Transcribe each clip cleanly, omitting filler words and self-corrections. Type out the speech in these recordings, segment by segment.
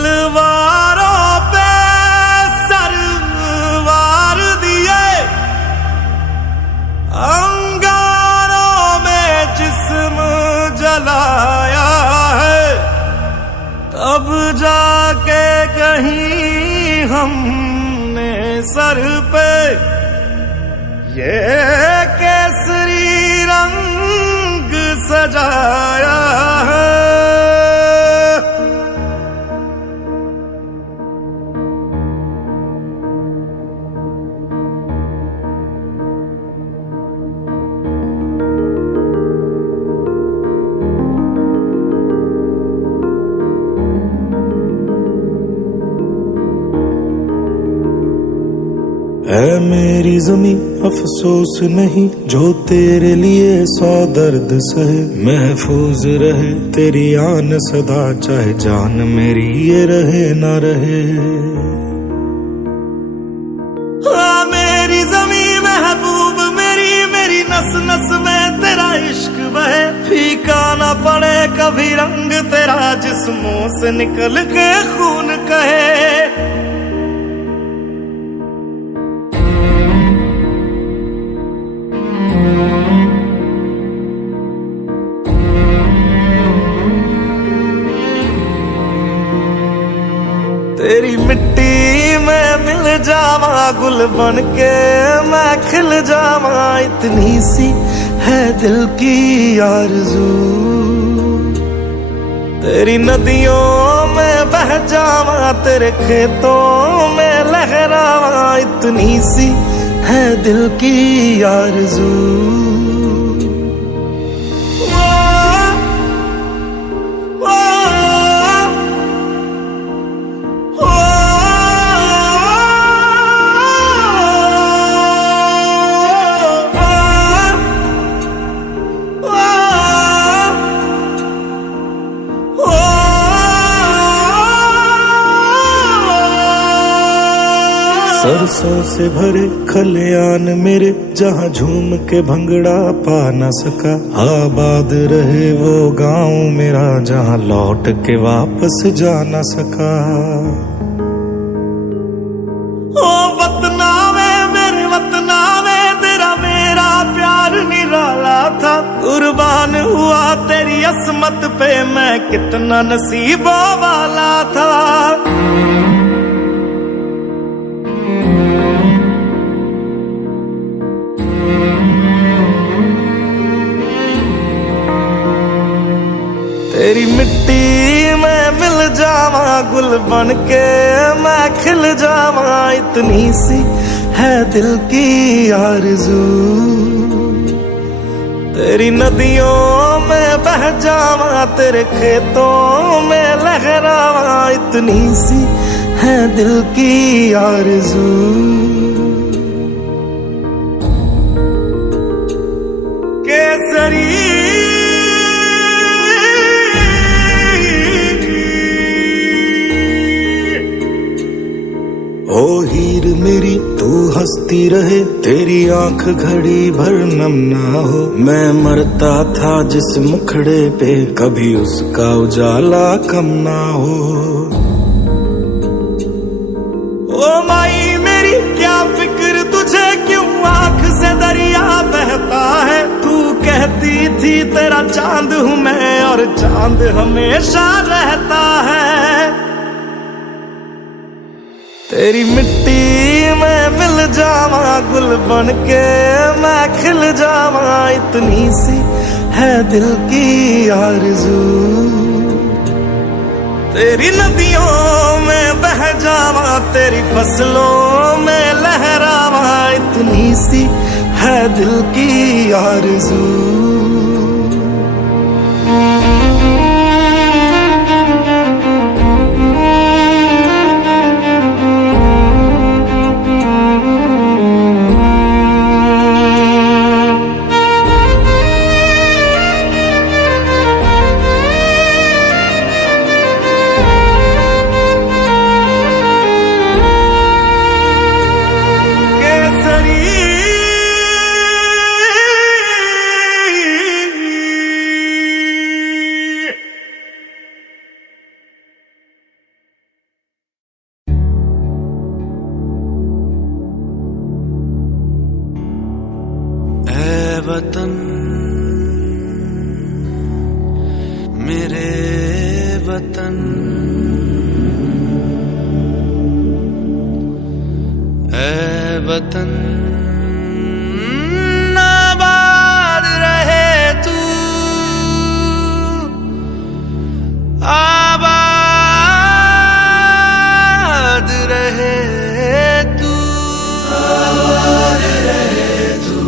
तलवारों पे सरवार दिए, अंगारों में जिस्म जलाया है, तब जाके कहीं हमने सर पे ये केसरी रंग सजाया है। है मेरी जमी अफसोस नहीं जो तेरे लिए 100 दर्द सहे, महफूज रहे तेरी आन सदा चाहे जान मेरी ये रहे ना रहे। हाँ मेरी जमी महबूब मेरी, मेरी नस नस में तेरा इश्क बहे, फीका ना पड़े कभी रंग तेरा जिस्मों से निकल के खून कहे। तेरी मिट्टी में मिल जावा गुल बन के मैं खिल जावा, इतनी सी है दिल की आरज़ू। तेरी नदियों में बह जावा तेरे खेतों में लहरावा, इतनी सी है दिल की आरज़ू। सरसों से भरे खलियान मेरे जहाँ झूम के भंगड़ा पा न सका, आबाद रहे वो गांव मेरा जहाँ लौट के वापस जा न सका। ओ वतना में मेरे वतना में तेरा मेरा प्यार निराला था, कुर्बान हुआ तेरी असमत पे मैं कितना नसीबों वाला था। तेरी मिट्टी में मिल जावा गुल बन के मैं खिल जावा, इतनी सी है दिल की आरज़ू। तेरी नदियों में बह जावा तेरे खेतों में लहरावा, इतनी सी है दिल की आरज़ू। केसरी ओ हीर मेरी तू हंसती रहे, तेरी आंख घड़ी भर नम ना हो, मैं मरता था जिस मुखड़े पे कभी उसका उजाला कम ना हो। ओ माई मेरी क्या फिक्र तुझे क्यों आंख से दरिया बहता है, तू कहती थी तेरा चांद हूँ मैं और चांद हमेशा रहता है। तेरी मिट्टी में मिल जावा गुल बन के मैं खिल जावा, इतनी सी है दिल की आरज़ू। तेरी नदियों में बह जावा तेरी फसलों में लहरावा, इतनी सी है दिल की आरज़ू। केसरी वतन मेरे वतन, ऐ वतन आबाद रहे तू, आबाद रहे तू, आबाद रहे तू।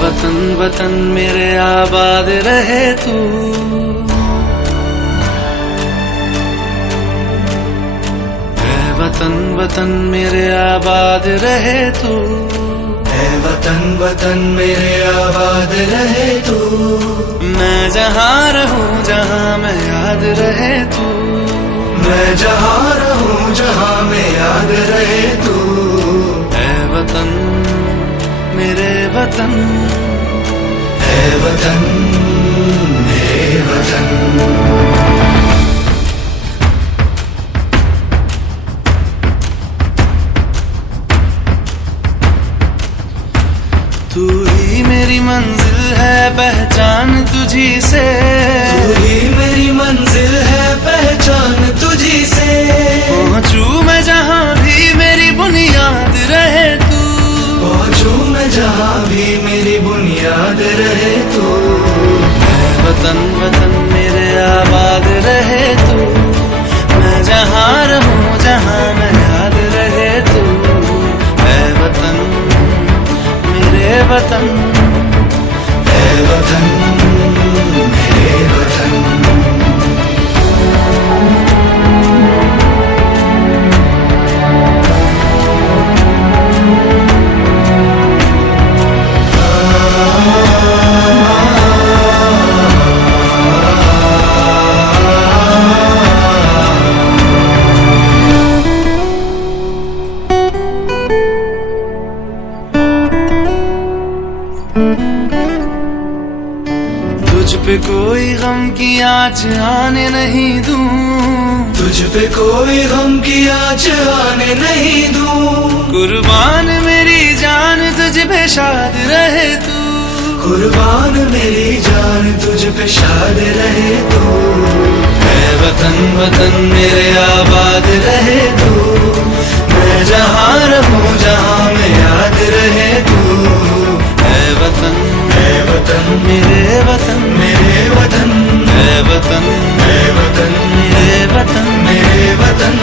वतन वतन मेरे आबाद रहे तू, ऐ वतन वतन मेरे आबाद रहे तू, ऐ वतन वतन मेरे आबाद रहे तू। मैं जहाँ रहूं जहाँ मैं याद रहे तू, मैं जहाँ रहूं जहाँ मैं याद रहे तू। ऐ वतन मेरे वतन, ऐ वतन मेरे वतन। तू ही मेरी मंजिल है पहचान तुझी से, तू ही मेरी मंजिल है पहचान तुझी से। पहुंचूं मैं जहाँ भी मेरी बुनियाद रहे तू, पहुंचूं मैं जहाँ भी मेरी बुनियाद रहे तू। ऐ वतन वतन मेरे आबाद रहे तू, मैं जहाँ रहूं जहाँ मैं याद रहे तू। ऐ वतन मेरे वतन, ऐ वतन मेरे वतन। तुझ पे कोई गम की आँच आने नहीं दूं, तुझ पे कोई गम की आँच आने नहीं दूं। कुर्बान मेरी जान तुझ पे शाद रहे तू, कुर्बान मेरी जान तुझ पे शाद रहे तू। ऐ वतन वतन मेरे आबाद रहे तू, मैं जहाँ रहूं जहाँ मैं याद रहे तू। ऐ वतन मेरे वतन, मेरे वतन, ऐ वतन, ऐ वतन मेरे वतन, मेरे वतन।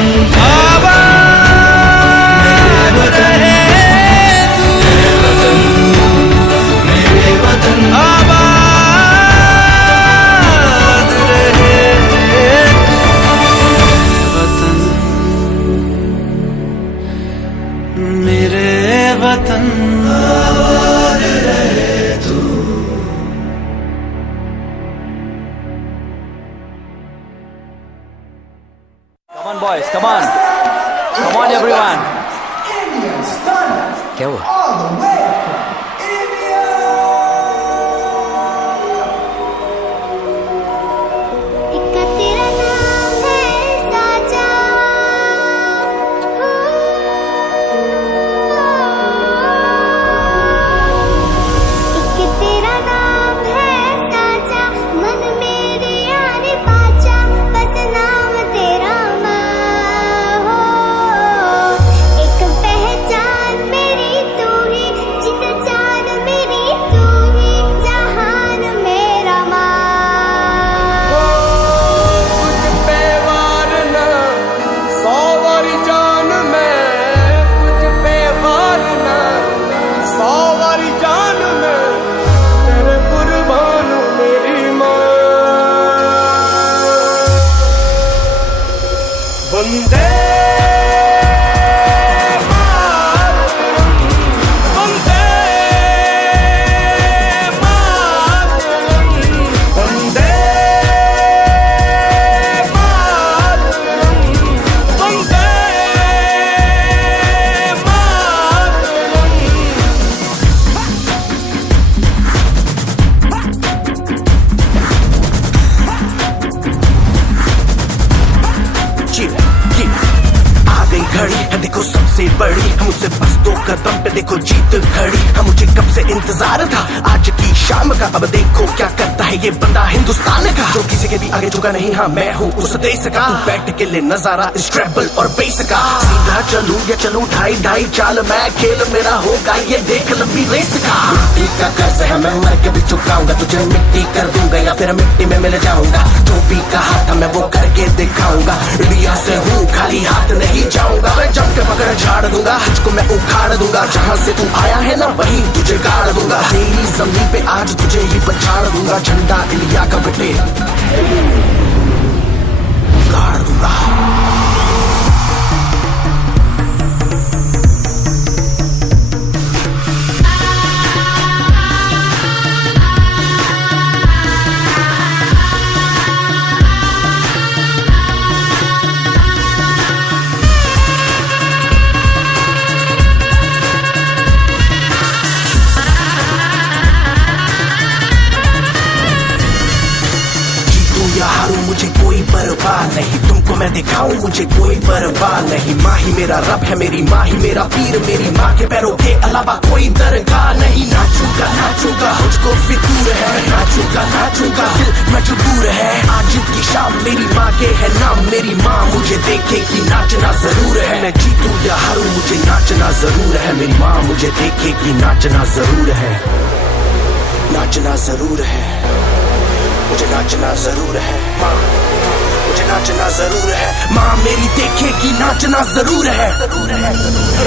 आबाद रहे तू, ऐ वतन मेरे वतन, आबाद रहे तू। वतन मेरे वतन, आबाद रहे तू। Come on boys, come on. Come on everyone. क्या हुआ? पहचान मेरी तू ही देखो जीत खड़ी, हम मुझे कब से इंतजार था आज की शाम का। अब देखो क्या करता है ये बंदा हिंदुस्तान का, जो किसी के भी आगे झुका नहीं। हाँ मैं हूँ उस देश का, तू बैठ के ले नजारा इस ट्रैबल और बेस का। सीधा चलूं या चलूं ढाई ढाई चाल, मैं खेल मेरा होगा ये देख लंबी रेस का। मिट्टी का कर्ज है मैं मर के भी चुकाऊंगा, तुझे मिट्टी कर दूंगा या फिर मिट्टी में मिल जाऊंगा। जो भी कहा था मैं वो करके दिखाऊंगा, इंडिया से हूँ खाली हाथ नहीं जाऊंगा। मैं जब के मगर झाड़ दूंगा, तुझको मैं उखाड़ दूंगा। जहाँ से तू आया है ना वहीं तुझे गाड़ दूंगा। तेरी जमीन पे आज तुझे ही पछाड़ दूंगा, झंडा इंडिया का बेटे गाड़ दूंगा। मुझे कोई परवाह नहीं, तुमको मैं दिखाऊं मुझे कोई परवाह नहीं। माँ ही मेरा रब है, मेरी माँ ही मेरा पीर, मेरी माँ के पैरों के अलावा कोई दरगाह नहीं। नाचूंगा नाचूंगा मुझको फितूर है, नाचूंगा नाचूंगा दिल मजबूर है। आज की शाम मेरी माँ के है नाम, मेरी माँ मुझे देखेगी नाचना जरूर है। मैं जीतूं या हारूं मुझे नाचना जरूर है, मेरी माँ मुझे देखेगी नाचना जरूर है, नाचना जरूर है, मुझे नाचना जरूर है। माँ मुझे नाचना जरूर है, माँ मेरी देखेगी नाचना जरूर है।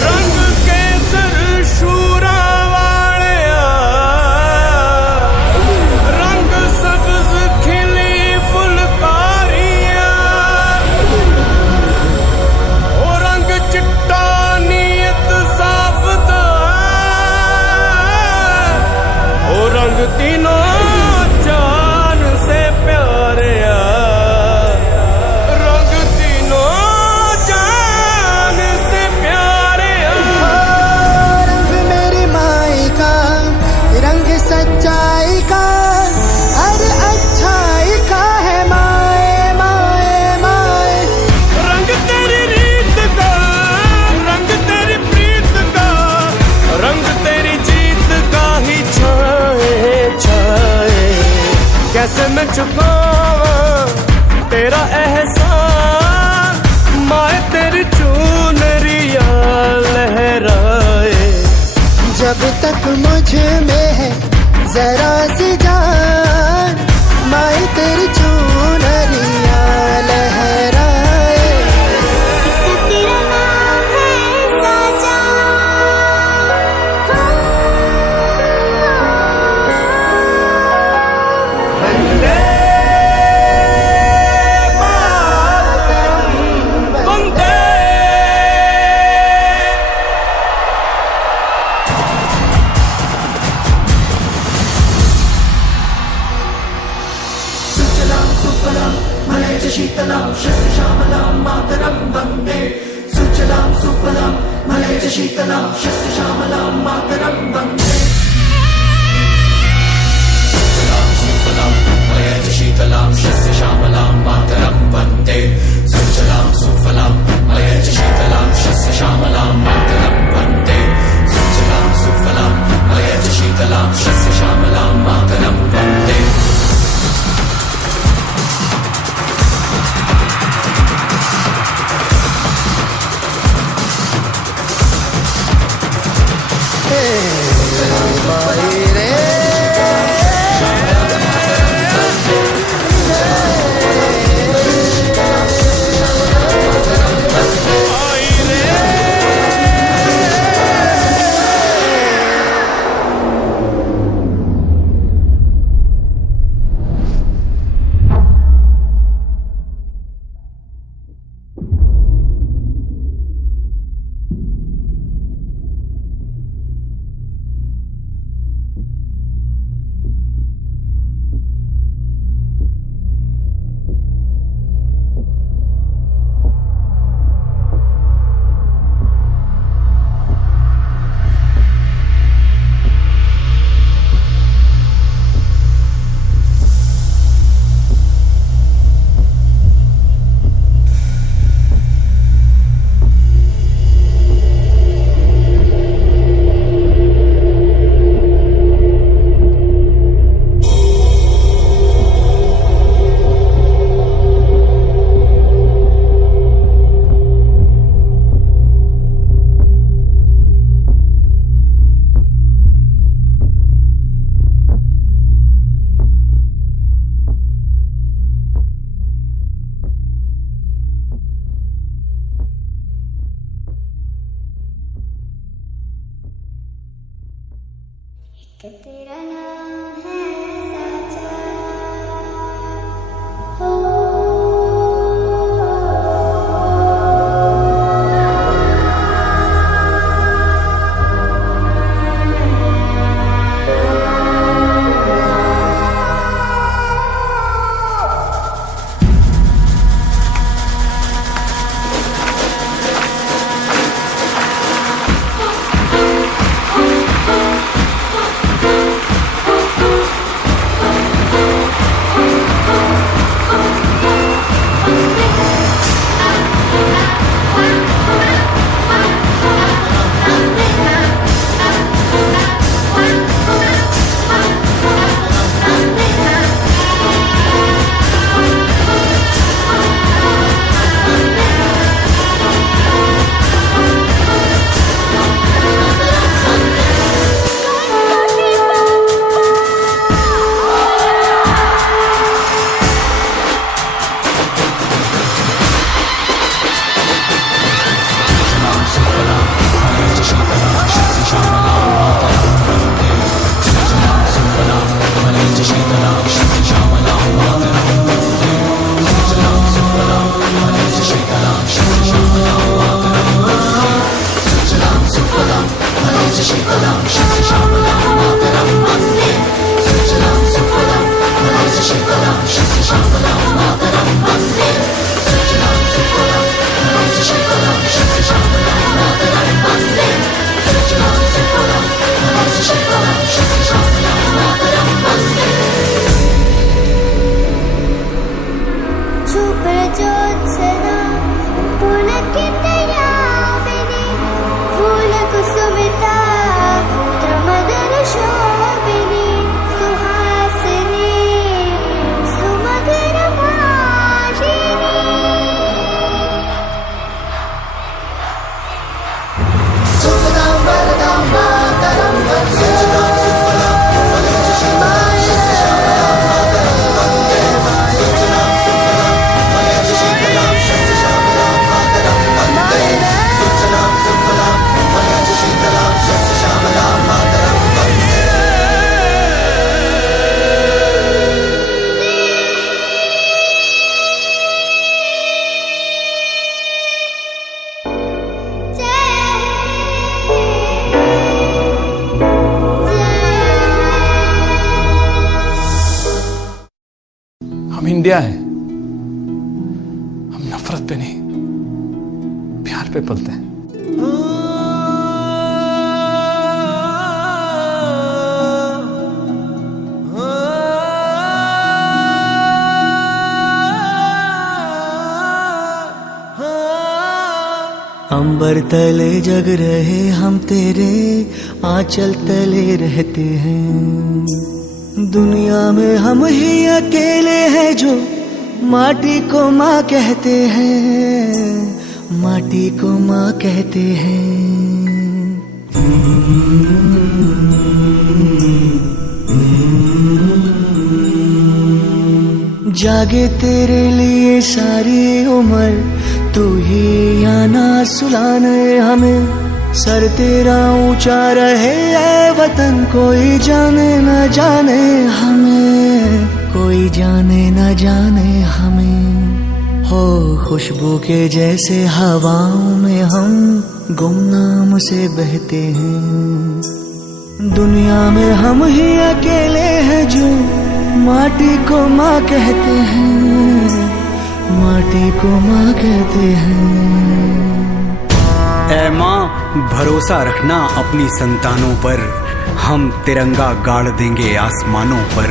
रंग केसर शूरा वालिया, रंग सब्ज खिली फुलकारियां, ओ रंग चिट्टा नीयत साफ दा, ओ रंग तीनों सच्चाई का हर अच्छाई का है माए माए माए। रंग तेरी रीत का, रंग तेरी प्रीत का, रंग तेरी जीत का ही छाए छाए। कैसे मैं चुकाऊं तेरा एहसान, माए तेरी चुनरिया लहराए। जब तक मुझ में है जरा सी जान, माई तेरी चुनरिया लहराए। तेरा नाम है साजा, वंदे मातरम, वंदे। शीतलां शस्य श्यामलां मातरं वन्दे। सुजलां सुफलां मलयज शीतलां शस्य श्यामलां मातरं वन्दे। सुजलां सुफलां मलयज शीतलां शस्य श्यामलां मातरं वन्दे। सुजलां सुफलां मलयज शीतलां शस्य श्यामलां मातरं वन्दे। सुजलां सुफलां मलयज शीतलां शस्य श्यामलां मातरं वन्दे। कि तेरा नाम है साचा हो। हम इंडिया हैं, हम नफरत पे नहीं प्यार पे पलते हैं। अंबर तले जग रहे हम तेरे आंचल तले रहते हैं। दुनिया में हम ही अकेले हैं जो माटी को माँ कहते हैं, माटी को माँ कहते हैं। जागे तेरे लिए सारी उम्र, तू ही आना सुलाने हमें। सर तेरा ऊंचा रहे ऐ वतन, कोई जाने न जाने हमें, कोई जाने न जाने हमें। हो खुशबू के जैसे हवाओं में हम गुमनाम से बहते हैं। दुनिया में हम ही अकेले हैं जो माटी को माँ कहते हैं, माटी को माँ कहते हैं। ऐ माँ भरोसा रखना अपनी संतानों पर, हम तिरंगा गाड़ देंगे आसमानों पर।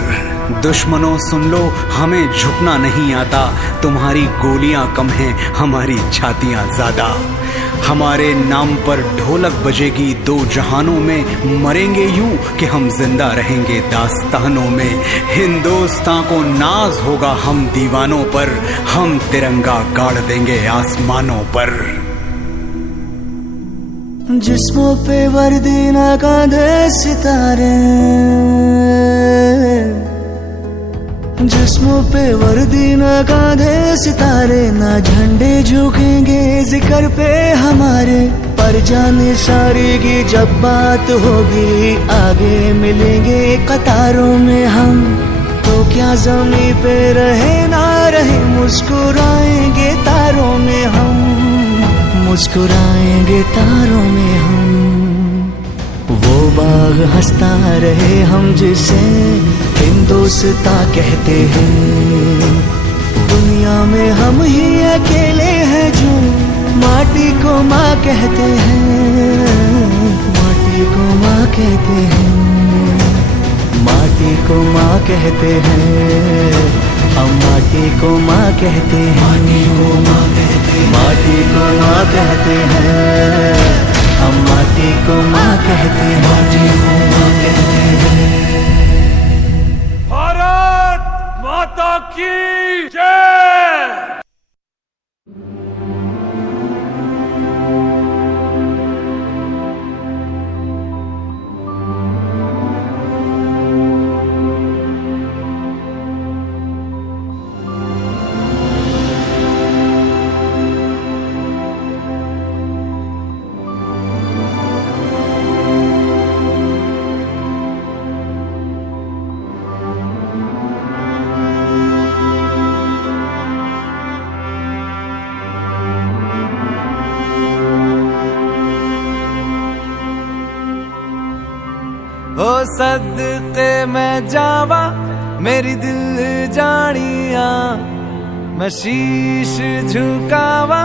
दुश्मनों सुन लो हमें झुकना नहीं आता, तुम्हारी गोलियां कम हैं हमारी छातियां ज्यादा। हमारे नाम पर ढोलक बजेगी दो जहानों में, मरेंगे यूं कि हम जिंदा रहेंगे दास्तानों में। हिंदुस्तान को नाज होगा हम दीवानों पर, हम तिरंगा गाड़ देंगे आसमानों पर। जिस्मों पे वर्दी ना कांधे सितारे, जिस्मों पे वर्दी ना कांधे सितारे। ना झंडे झुकेंगे जिक्र पे हमारे, पर जाने सारे की जब बात होगी, आगे मिलेंगे कतारों में हम, तो क्या ज़मीं पे रहे ना रहे, मुस्कुराएंगे तारों में हम, मुस्कुराएंगे तारों में हम। वो बाग हंसता रहे हम जिसे हिंदुस्ता कहते हैं, दुनिया में हम ही अकेले हैं जो माटी को माँ कहते हैं, माटी को माँ कहते हैं, माटी को माँ कहते हैं, हम माटी को माँ कहते हैं, माटी को माँ कहते हैं, हम माटी को माँ कहते हैं। भारत माता की जय। ओ सदके मैं जावा मेरी दिल जानिया, मैं शीश झुकावा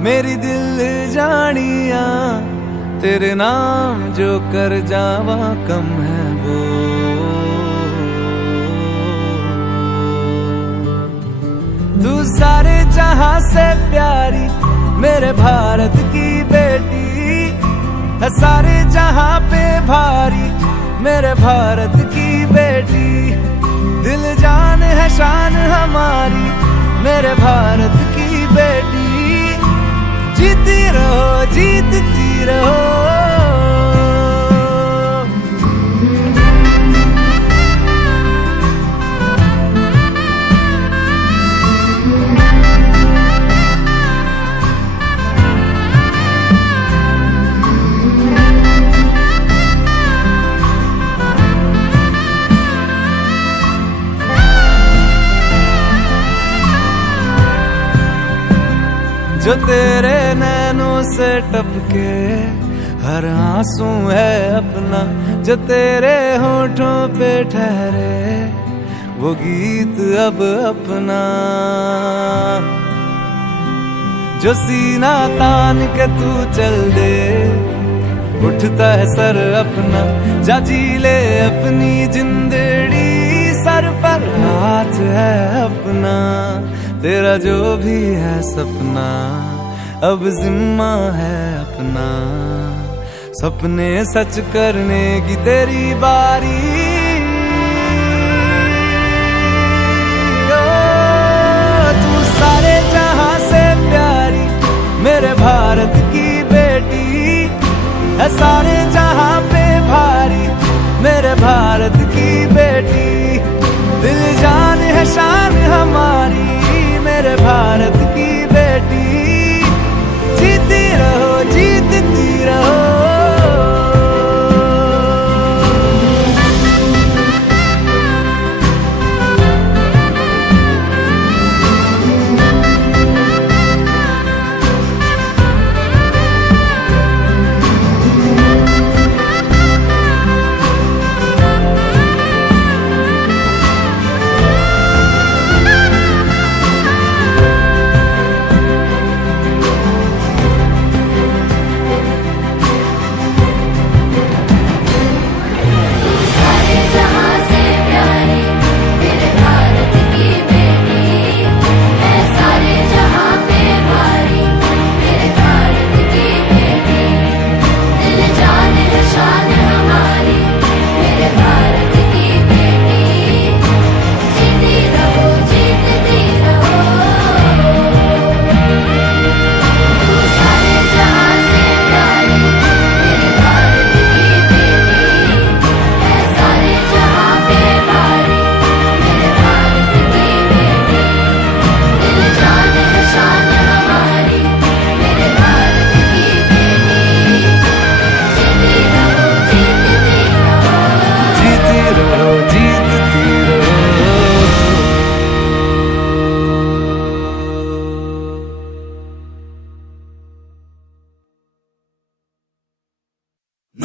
मेरी दिल जानिया, तेरे नाम जो कर जावा कम है वो। तू सारे जहां से प्यारी मेरे भारत की बेटी है, सारे जहां पे भारी मेरे भारत की बेटी, दिल जान है शान हमारी मेरे भारत की बेटी, जीती रहो जीतती रहो। जो तेरे नैनों से टपके हर आंसू है अपना, जो तेरे होठों पे ठहरे वो गीत अब अपना, जो सीना तान के तू चल दे उठता है सर अपना, जा जी ले अपनी जिंदड़ी, सर पर हाथ है अपना, तेरा जो भी है सपना अब जिम्मा है अपना, सपने सच करने की तेरी बारी। ओ तू सारे जहां से प्यारी मेरे भारत की बेटी है, सारे जहां पे भारी मेरे भारत की बेटी, दिल जान है शान हमारी मेरे भारत की बेटी, जीती रहो जीतती रहो।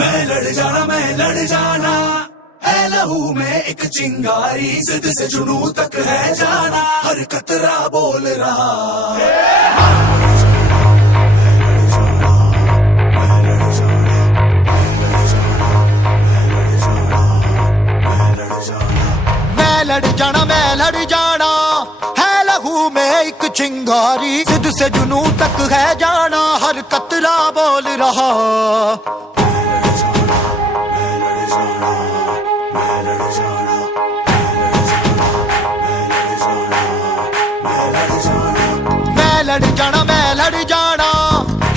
मैं लड़ जाना है लहू में एक चिंगारी, जिद से जुनू तक है जाना, हर कतरा बोल रहा। मैं लड़ जाना है लहू में एक चिंगारी, जिद से जुनू तक है जाना, हर कतरा बोल रहा। मैं लड़ जाना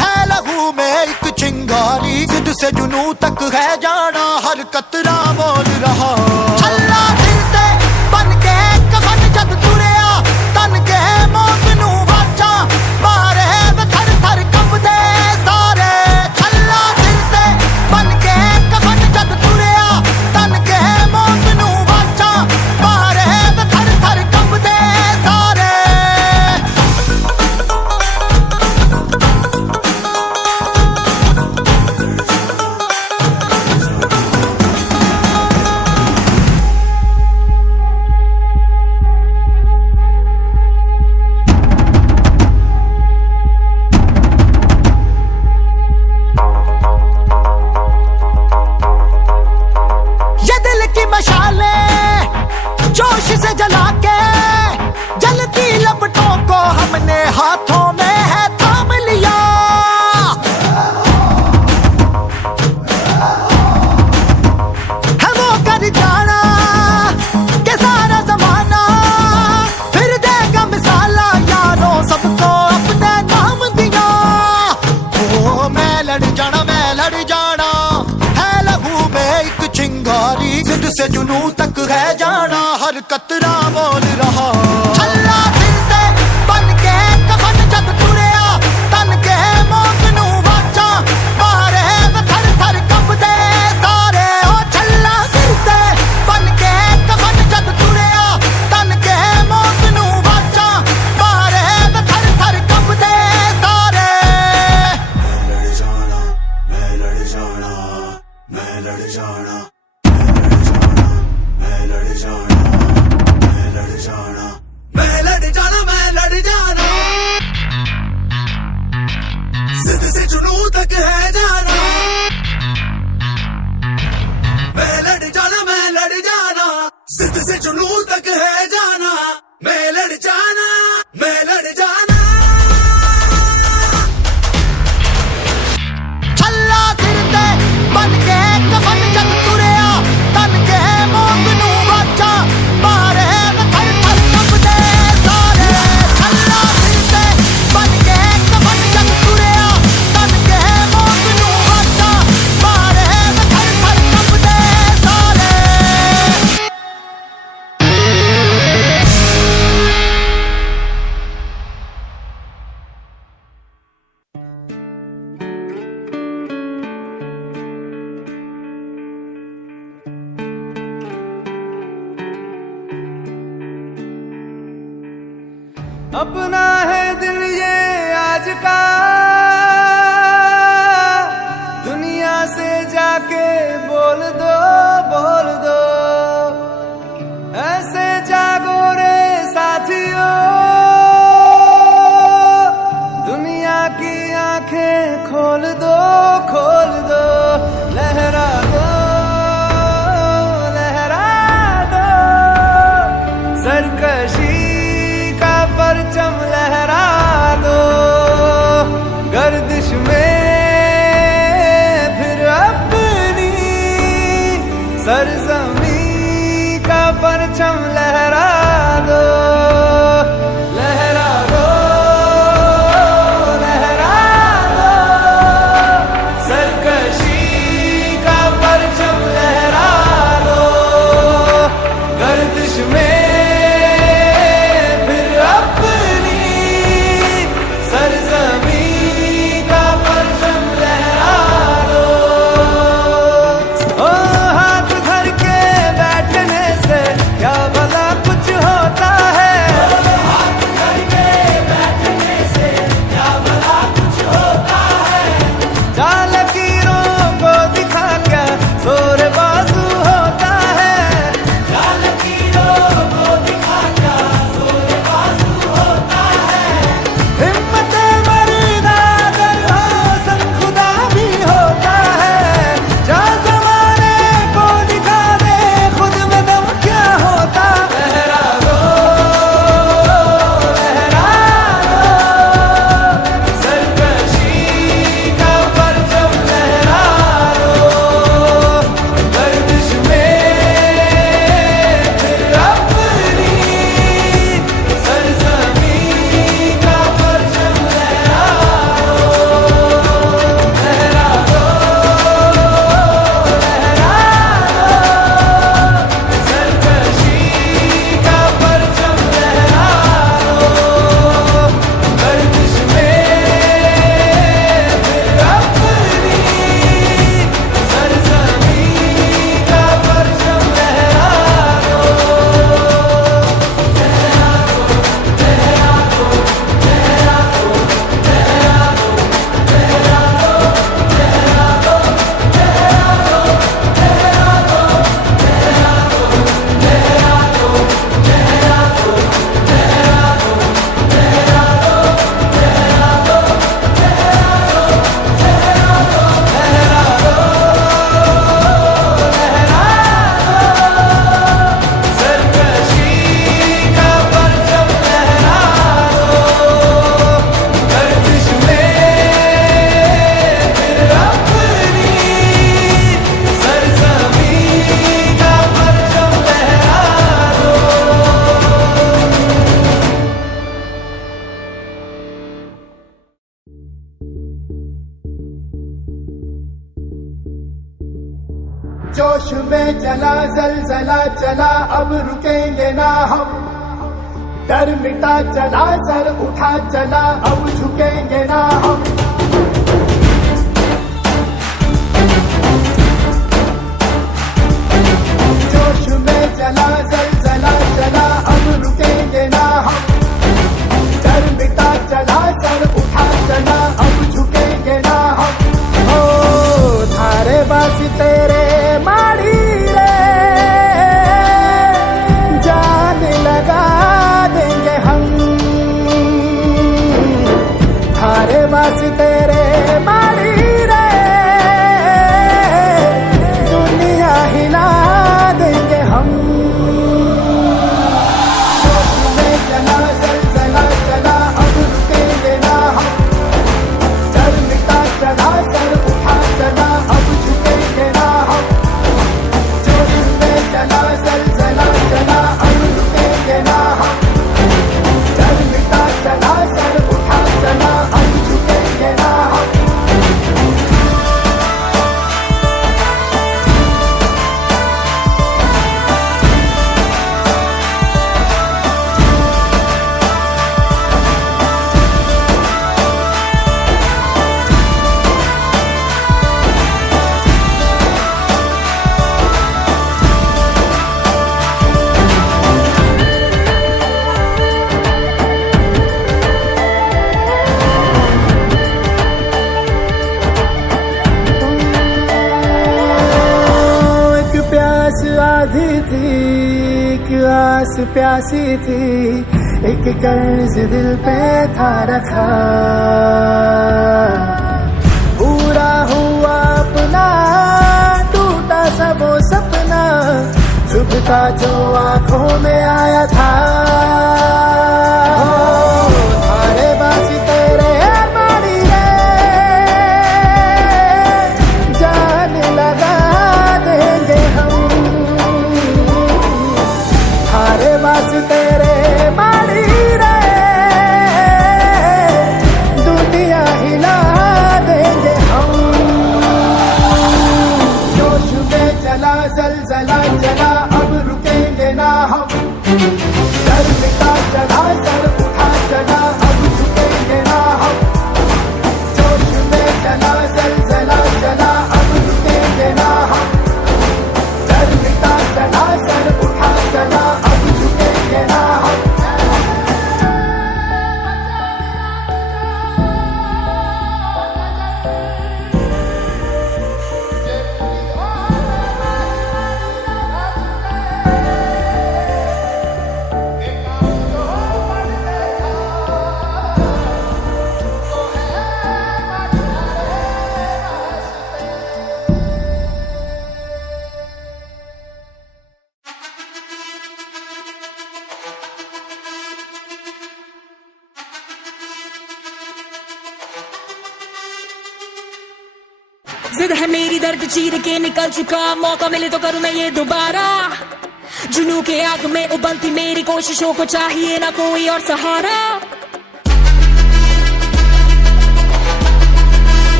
है लहू में एक चिंगारी, जिद से जुनू तक है जाना, हर कतरा बोल रहा। छल्ला सिर ते बन के कफन जद तुरिया, तन के मौत नू वाचा, मारे वे थर थर कंबदे सारे। छल्ला सिर ते बन के कफन जद तुरिया, तन के मौत नू वाचा, मारे वे थर थर कंबदे सारे। जोश से जला के जलती लपटों को हमने हाथों में है थाम लिया। है वो कर जाना के सारा जमाना फिर देगा मिसाला, यारों सबको अपने नाम दिया। ओ मैं लड़ जाना है लहू में एक चिंगारी, जिद से जुनू तक है जाना, हर कतरा बोल रहा। छल्ला सिर ते बन के कफन जद तुरिया, तन के मौत नू वाचा, मारे वे थर थर कंबदे सारे। ओ छल्ला सिर ते बन के कफन जद तुरिया, तन के मौत नू वाचा, मारे वे थर थर कंबदे सारे। मैं लड़ जाना मैं लड़ जाना जिद से जुनू तक है जाना। मैं लड़ जाना जिद से जुनू तक है जाना। मैं लड़ जाना छल्ला सिर ते बन के कफन जद तुरिया, तन के मौत नू वाचा, मारे वे थर थर कंबदे सारे। छल्ला सिर ते बन के कफन जद तुरिया, तन के मौत नू वाचा, मारे वे थर थर कंबदे सारे। अपना है दिल ये आज का, दुनिया से जाके बोल दो ऐसे जागो रे साथियों, दुनिया की आंखें खोल दो लहरा दो सरकशी परचम लहरा दो, गर्दिश में फिर अपनी सरजमी का परचम लहरा दो सरकशी का परचम लहरा दो, गर्दिश में हाथ धर के जोश में चला जलजला चला, अब रुकेंगे ना हम। डर मिटा चला, सर उठा चला, अब झुकेंगे ना हम। जोश में चला जलजला चला, अब रुकेंगे ना हम। डर मिटा चला, सर उठा चला, अब झुकेंगे ना हम। ओ थारे बासी तेरे माड़ी रे, जान लगा देंगे हम। थारे बासी तेरे माड़ी रे, दुनिया हिला देंगे हम। जोश में चला जलजला चला, अब रुकेंगे ना हम। डर मिटा चला, सर उठा चला, अब झुकेंगे ना हम। जोश में चला जलजला चला, अब रुकेंगे ना हम। डर मिटा चला, सर उठा चला, अब झुकेंगे ना हम। एक प्यास आधी थी, एक आस प्यासी थी, एक कर्ज दिल पे था रखा। पूरा हुआ अपना, टूटा सा वो सपना, चुभता जो आंखों में आया था। थारे बासी तेरे मारी रे, जान लगा देंगे हम। थारे बासी तेरे मारी रे, दुनिया हिला देंगे हम। जोश में चला जलजला चला, अब रुकेंगे ना हम। डर मिटा चला, सर उठा चला, अब झुकेंगे ना हम। जोश में चला जलजला चला, अब रुकेंगे ना हम। डर मिटा चला, सर उठा चला, अब झुकेंगे ना हम। जिद है मेरी, दर्द चीर के निकल चुका, मौका मिले तो करूं मैं ये दोबारा। जुनू के आग में उबलती मेरी कोशिशों को चाहिए ना कोई और सहारा।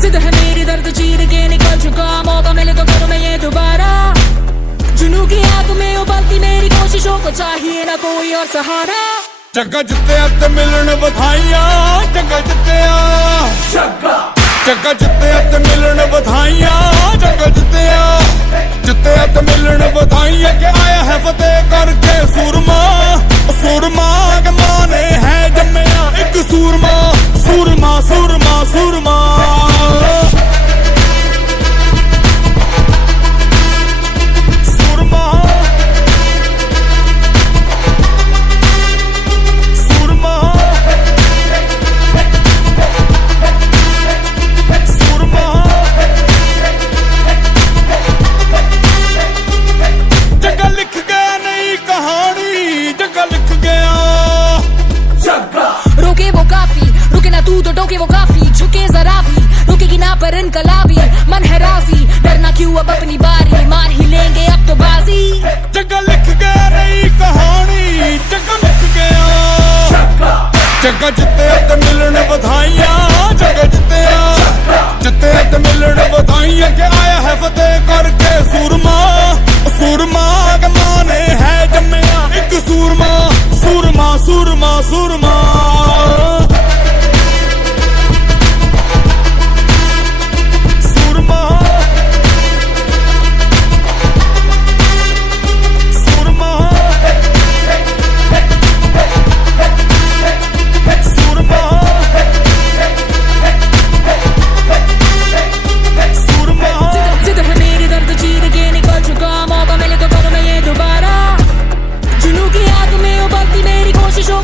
जिद है मेरी, दर्द चीर के निकल चुका, मौका मिले तो करूं मैं ये दोबारा। जुनू की आग में उबलती मेरी कोशिशों को चाहिए ना कोई और सहारा। चंगा जित्ते ते मिलन बधाइयां, चंगा जित्तिया, चंगा जित्ते ते मिलन बधाइयां, चंगा जित्ते ते मिलन बधाइयां। के आया है फतेह करके सूरमा, सूरमा के माने है जम्मिया एक सूरमा, सूरमा सूरमा सूरमा। रोके वो जिते ते मिलन बधाइयां, जग जिते ते मिलन बधाइयां के आया है फतेह करके सूरमा। सूरमा के माने है जम्मिया एक सूरमा, सूरमा सूरमा सूरमा।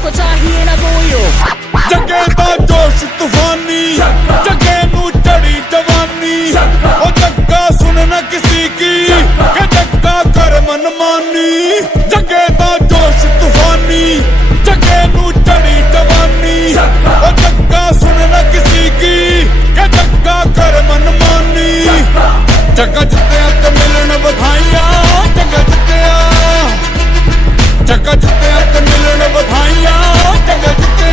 को चाहिए ना कोई हो जगे दा जोश तूफानी, जगे नू चढ़ी जवानी। ओ जग्गा सुन न किसी की के जग्गा कर मनमानी। जगे दा जोश तूफानी, जगे नू चढ़ी जवानी। ओ जग्गा सुन न किसी की के जग्गा कर मनमानी। जग्गा जिते ते मिलन बधाइयां, जग्गा जिते जग्गा जिते ते मिलन बधाइयां, जग्गा जिते।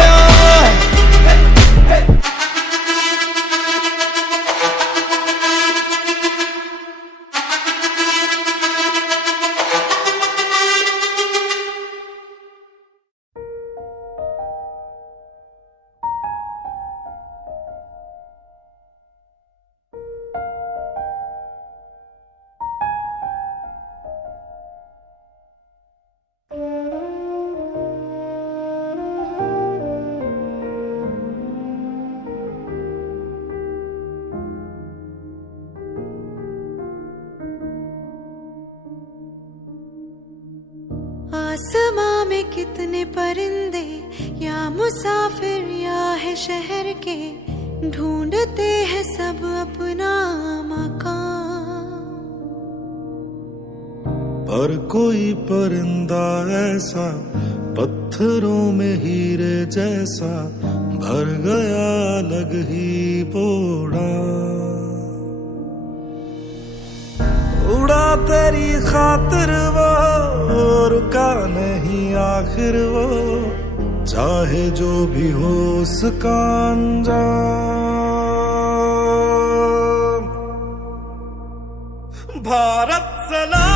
आसमां में कितने परिंदे या मुसाफिर या है शहर के, ढूंढते हैं सब अपना मकान। पर कोई परिंदा ऐसा पत्थरों में हीरे जैसा, भर गया अलग ही बोड़ा। उड़ा तेरी खातिर वो, रुका नहीं आखिर वो, चाहे जो भी हो उसका अंजाम। भारत सलाम।